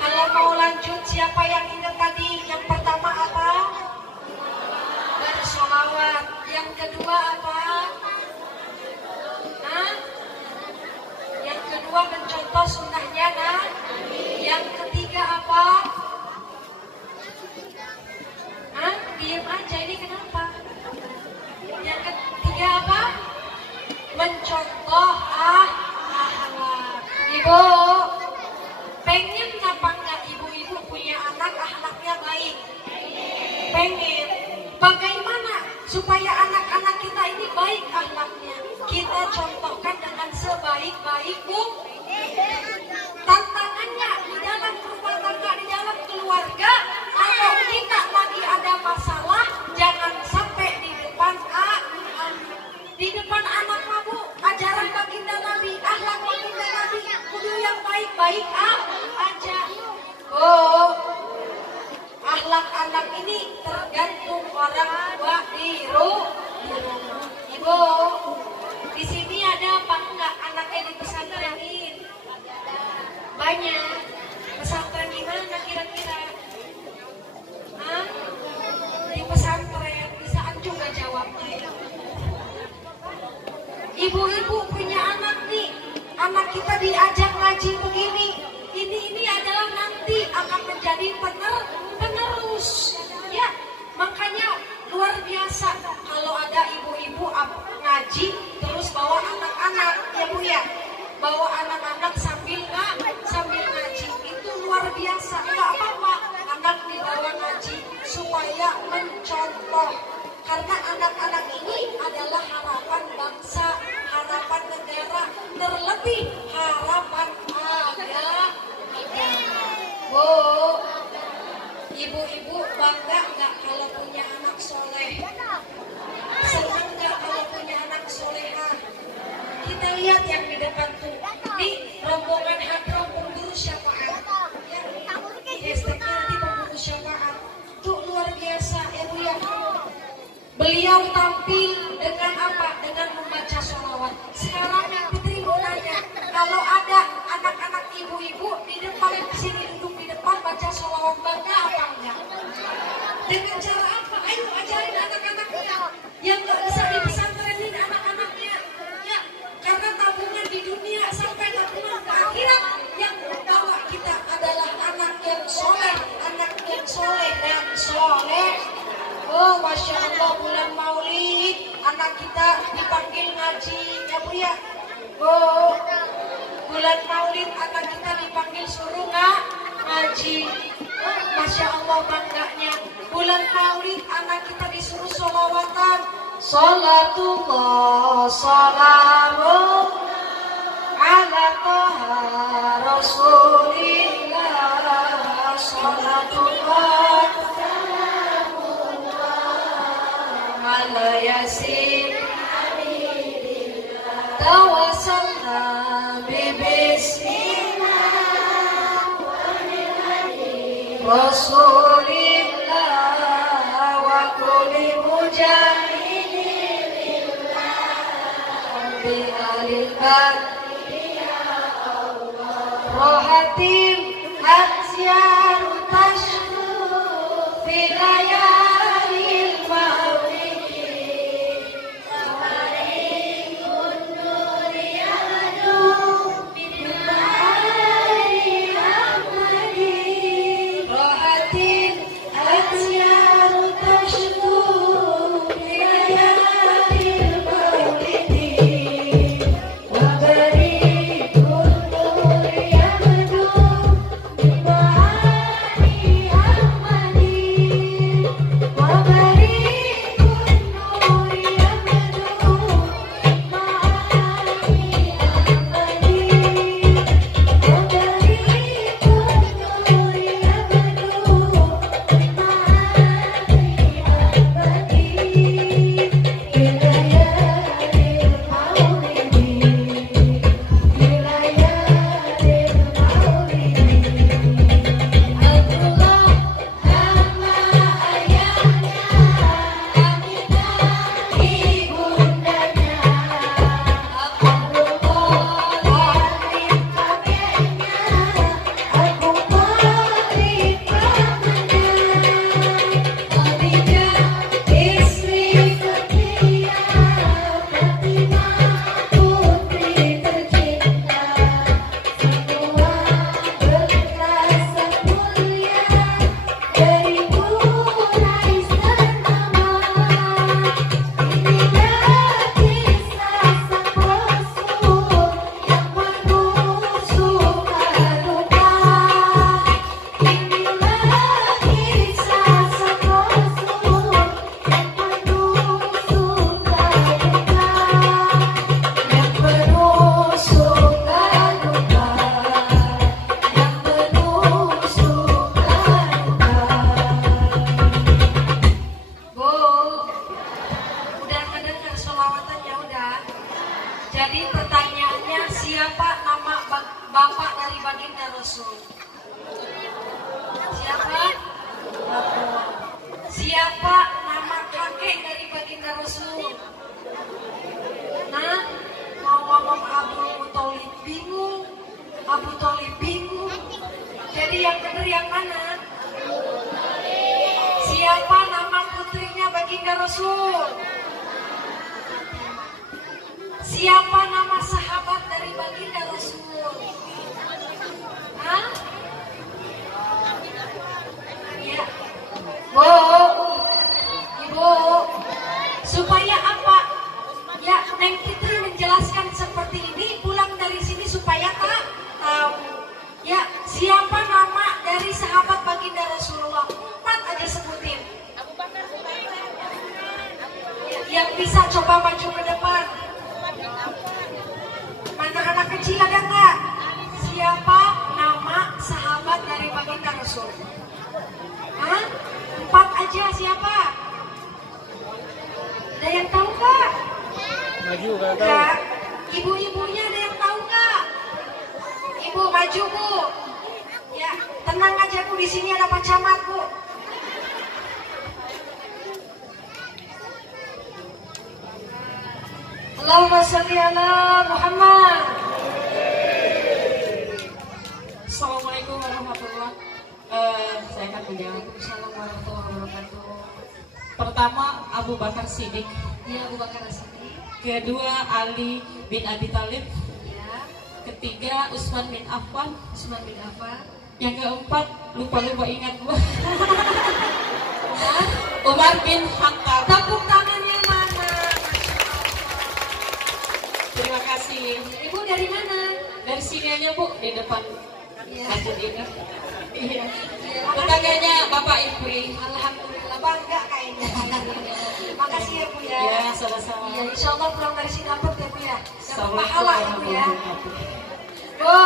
Kalau mau lanjut, siapa yang ingat tadi? Yang pertama apa? Bersolawat. Yang kedua apa? Hah? Yang kedua mencontoh sunnahnya, nah. Yang ketiga apa? Hah? Diam aja, ini kenapa? Yang ketiga apa? Mencontoh akhlak. Ibu, pengen apa enggak ibu-ibu punya anak akhlaknya baik? Pengen. Bagaimana supaya anak-anak kita ini baik akhlaknya? Kita contohkan dengan sebaik-baik mungkin. Tantangannya di dalam rumah tangga, di dalam keluarga, kalau kita lagi ada masalah, jangan sampai di depan anak kamu, ajaran baginda Nabi, akhlak baginda Nabi, kudu yang baik-baik aja. Akhlak anak ini tergantung orang tua di rumah. Ibu, di sini ada apa enggak anaknya di pesantrenin? Banyak. Pesantren di mana kira-kira? Hah? Di pesantren. Bisa juga jawabnya. Ibu-ibu punya anak nih. Anak kita diajak ngaji begini. Ini adalah nanti akan menjadi penerus. Ya, makanya luar biasa kalau ada ibu-ibu ngaji terus bawa anak-anak, ya Bu ya. Bawa anak-anak sambil ngaji. Itu luar biasa. Enggak apa-apa anak dibawa ngaji supaya mencontoh. Karena anak-anak ini adalah harapan bangsa, harapan negara, terlebih harapan agama. Ibu-ibu bangga nggak kalau punya anak soleh? Senang nggak kalau punya anak soleha? Kita lihat yang di depan tuh, di rombongan hadroh pemburu syafaat. Ya, hashtagnya nanti pemburu syafaat. Tuh luar biasa ya Bu ya. Beliau tampil dengan apa? Dengan membaca sholawat. Sekarang yang Fitri mau nanya, kalau ada anak-anak ibu-ibu di depan sini duduk di depan baca sholawat, bangga apa enggak? Dengan cara apa? Ayo ajarin anak-anaknya yang nggak bisa dipesantrenin anak-anaknya. Ya, karena tabungan di dunia sampai tabungan ke akhirat yang membawa kita adalah anak yang soleh dan soleh. Oh, Masya Allah, bulan Maulid anak kita dipanggil ngaji, ya Bu ya. Oh, bulan Maulid anak kita dipanggil suruh ngaji. Oh, Masya Allah bangganya. Bulan Maulid anak kita disuruh sholawatan. Sholatullah salamu ala toha rasulillah. Sholatullah ala yasin tawassalna bibismillah rasulillah wa kulli mujahidin bi alil rohatin asyar tashku filayalil maulidi tawarikun nuri yadu bimari ahmadi rohatin asyar tashku filayalil maulidi Jadi pertanyaannya, siapa nama bapak dari baginda Rasul? Siapa? Siapa nama kakek dari baginda Rasul? Nah, mau ngomong Abu Thalib bingung, Abu Thalib bingung. Jadi yang benar yang mana? Siapa nama putrinya baginda Rasul? Siapa nama sahabat dari baginda Rasul? Hah? Ya. Bu, Ibu, supaya apa? Ya, Neng Fitri menjelaskan seperti ini, pulang dari sini supaya tak tahu. Ya, siapa nama dari sahabat baginda Rasulullah? 4 aja sebutin. Yang bisa coba maju ke depan. Mana anak kecil ada nggak? Siapa nama sahabat dari baginda Rasul? Hah? 4 aja, siapa? Ada yang tahu nggak? Maju nggak tahu. Ya, ibu-ibunya ada yang tahu nggak? Ibu maju Bu. Ya, tenang aja Bu, di sini ada Pak Camat Bu. Allahumma sholli ala Muhammad. Assalamualaikum warahmatullahi saya akan menjawab. Assalamualaikum warahmatullahi wabarakatuh. Pertama, Abu Bakar Siddiq. Ya, Abu Bakar Siddiq. Kedua, Ali bin Abi Thalib. Ya, Ketiga, Utsman bin Affan. Utsman bin Affan. Yang keempat, lupa ingat gua. Umar bin Khattab. Tepuk tangannya mana? Terima kasih. Ibu dari mana? Dari sini aja Bu, di depan. Ya. Maju ini. Iya. Ya, Tetangganya Bapak Ipri. Alhamdulillah, bangga kayaknya. Makasih ya Bu ya. Ya, sama-sama. Ya, insya Allah pulang dari sini dapat ya Bu ya. Dapat Assalamualaikum pahala ya Bu ya. warahmatullahi wabarakatuh. Bu,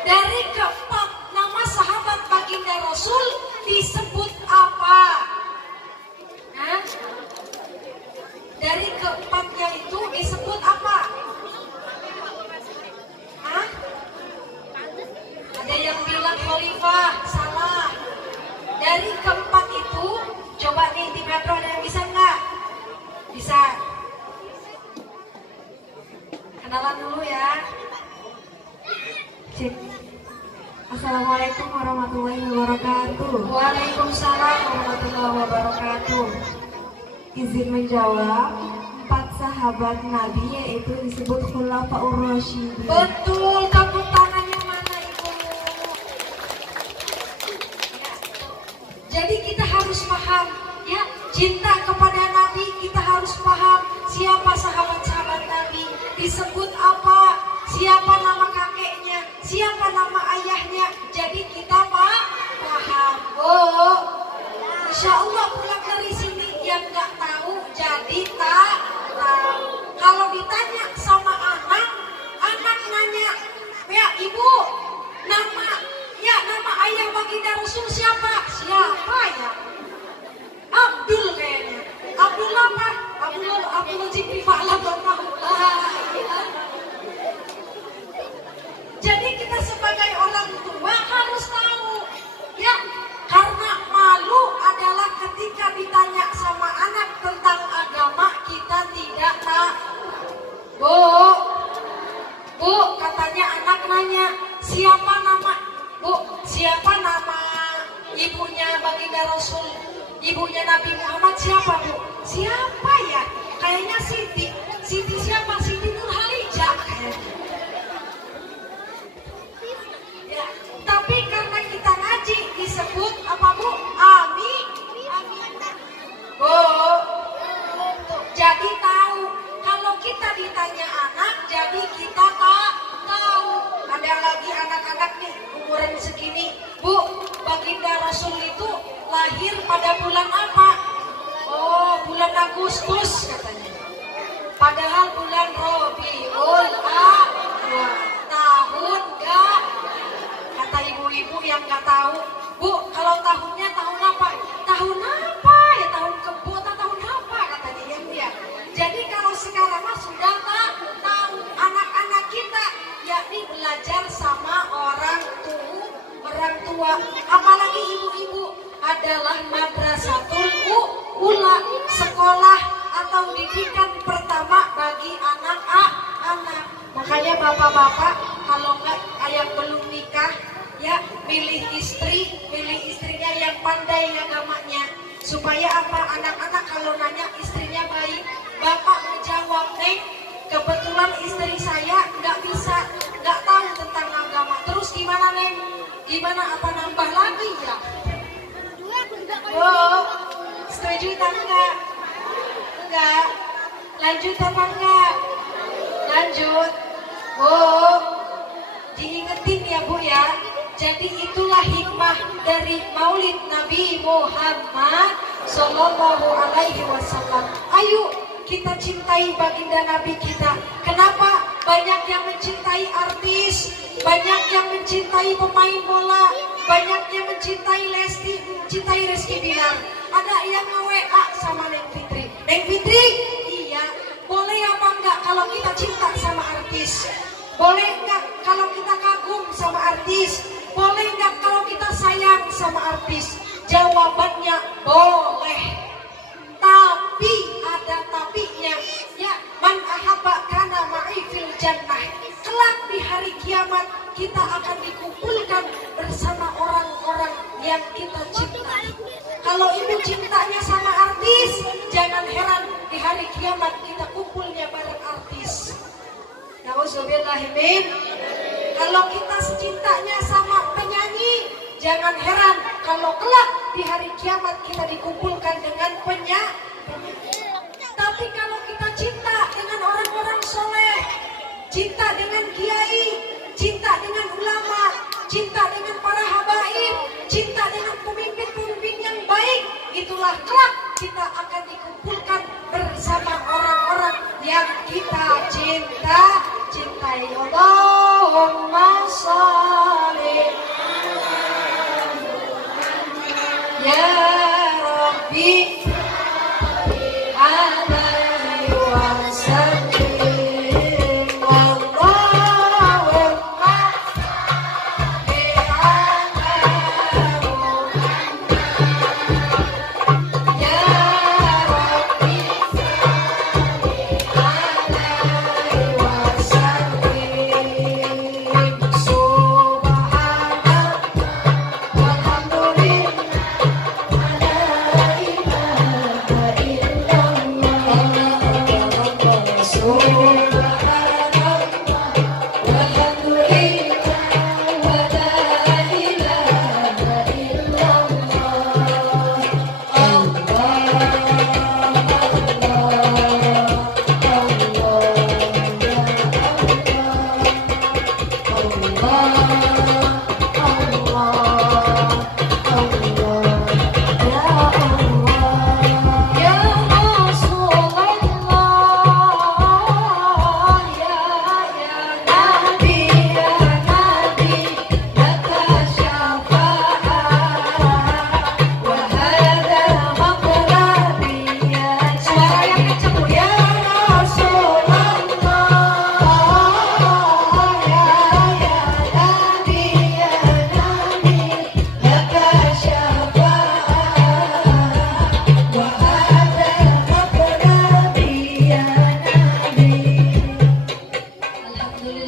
dari keempat nama sahabat baginda Rasul disebut apa? Hah? Dari keempatnya itu disebut apa? Hah? Ada yang bilang khalifah, salah. Dari keempat itu, coba nih di Metro ada yang bisa nggak? Bisa. Kenalan dulu ya. Cek. Assalamualaikum warahmatullahi wabarakatuh. Waalaikumsalam warahmatullahi wabarakatuh. Izin menjawab, 4 sahabat Nabi yaitu disebut Khulafaur Rasyidin. Betul, tepuk tangannya mana Ibu? Ya. Jadi kita harus paham, ya, cinta kepada Nabi kita harus paham siapa sahabat-sahabat Nabi, disebut apa, siapa nama kakeknya, siapa nama ayahnya. Jadi kita paham. Oh, Insya Allah pulang dari sini yang nggak tahu jadi tak tahu. Kalau ditanya sama anak nanya, ya Ibu, nama ayah baginda Rasul siapa? Siapa ya? Abdul kayaknya. Abdul apa? Abdul Jibri Fa'la Jadi kita sebagai orang tua harus tahu, ya, karena malu adalah ketika ditanya sama anak tentang agama kita tidak tahu. Bu, katanya anak nanya, siapa nama ibunya baginda Rasul, ibunya Nabi Muhammad siapa, Bu? Siapa ya? Kayaknya Siti siapa? Siti Nurhalijah kayaknya. Ya, tapi karena kita ngaji disebut apa, Bu? Ami. Bu, jadi tahu. Kalau kita ditanya anak, jadi kita tahu. Ada lagi anak-anak nih umuran segini, Bu, baginda Rasul itu lahir pada bulan apa? Oh, bulan Agustus katanya. Padahal bulan Rabiul Awwal. Tahun gak? Kata ibu-ibu yang gak tahu, Bu, kalau tahunnya tahun apa? Tahun apa ya? Tahun kebo atau tahun apa katanya yang dia. Jadi kalau sekarang mah sudah tahu, anak-anak kita yakni belajar sama orang tua, apalagi ibu-ibu adalah madrasatul ula, sekolah atau didikan pertama bagi anak-anak. Makanya bapak-bapak kalau nggak yang belum nikah, ya pilih istrinya yang pandai agamanya, supaya apa, anak-anak kalau nanya istrinya baik, bapak menjawab, Neng, kebetulan istri saya nggak tahu tentang agama. Terus gimana, Neng? Gimana, apa nambah lagi ya? Oh, setuju tak enggak? Enggak. Lanjut apa enggak? Lanjut. Oh, diingetin ya Bu ya. Jadi itulah hikmah dari Maulid Nabi Muhammad Sallallahu Alaihi Wasallam. Ayo kita cintai baginda Nabi kita. Kenapa? Banyak yang mencintai artis, banyak yang mencintai pemain bola, banyak yang mencintai mencintai Rizky Bilar. Ada yang nge-WA sama Neng Fitri. Neng Fitri, iya, boleh apa enggak kalau kita cinta sama artis? Boleh enggak kalau kita kagum sama artis? Boleh enggak kalau kita sayang sama artis? Jawabannya boleh. Tapi ada tapinya, ya, man ahabba kana ma'i fil jannah. Kelak di hari kiamat kita akan dikumpulkan bersama orang-orang yang kita cintai. Kalau ibu cintanya sama artis, jangan heran di hari kiamat kita kumpulnya bareng artis. Nauzubillahimin. Kalau kita cintanya sama penyanyi, jangan heran kalau kelak di hari kiamat kita dikumpulkan dengan penyanyi. Tapi kalau kita cinta dengan orang-orang soleh, cinta dengan kiai, cinta dengan ulama, cinta dengan para habaib, cinta dengan pemimpin-pemimpin yang baik, itulah kelak kita akan dikumpulkan bersama orang-orang yang kita cintai. Allahumma sholli ya Rabbi alaihi wasallim. Allahumma sholli ala Muhammad ya Rabbi alaihi wasallam.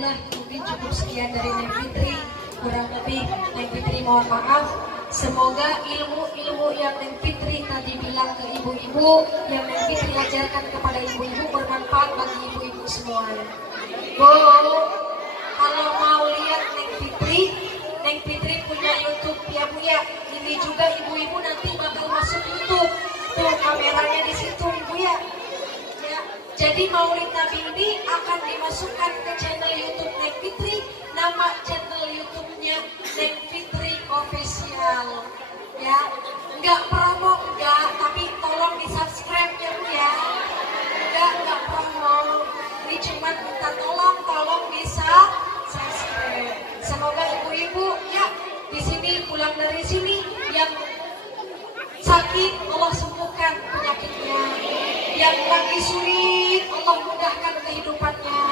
Alhamdulillah mungkin cukup sekian dari Neng Fitri. Kurang lebih Neng Fitri mohon maaf. Semoga ilmu-ilmu yang Neng Fitri tadi bilang ke ibu-ibu, yang Neng Fitri ajarkan kepada ibu-ibu bermanfaat bagi ibu-ibu semua. Bu, kalau mau lihat Neng Fitri punya YouTube ya Bu ya. Ini juga ibu-ibu nanti bakal masuk YouTube. Tuh kameranya di situ Ibu ya. Ya, jadi Maulid Nabi ini akan dimasukkan ke channel YouTube Neng Fitri. Nama channel YouTube-nya Neng Fitri Official. Ya, nggak promo enggak, tapi tolong di subscribe ya Bu ya. Enggak promo. Ini cuma minta tolong bisa subscribe. Semoga ibu-ibu ya di sini pulang dari sini yang sakit Allah sembuhkan penyakitnya, yang lagi sulit Allah mudahkan kehidupannya,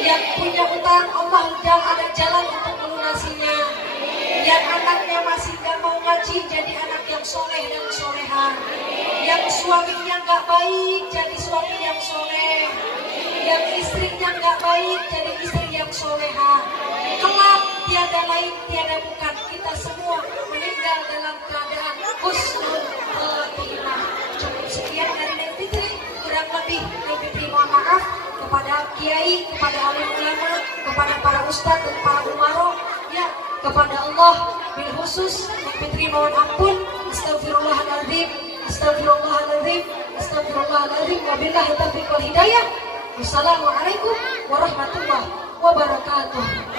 yang punya utang Allah ada jalan untuk melunasinya, yang anaknya masih gak mau ngaji jadi anak yang soleh dan soleha, yang suaminya gak baik jadi suami yang soleh, yang istrinya gak baik jadi istri yang soleha. Kelak tiada lain tiada bukan, kita semua meninggal dalam keadaan husnul khotimah. Cukup sekian dari Neng Fitri. Kurang lebih Neng Fitri mohon maaf kepada kiai, kepada alim ulama, kepada para ustadz dan para umaro, ya, kepada Allah bil khusus Neng Fitri mohon ampun. Astagfirullahaladzim, astagfirullahaladzim, astagfirullahaladzim. Wabillahi taufiq wal hidayah. Wassalamualaikum warahmatullahi wabarakatuh.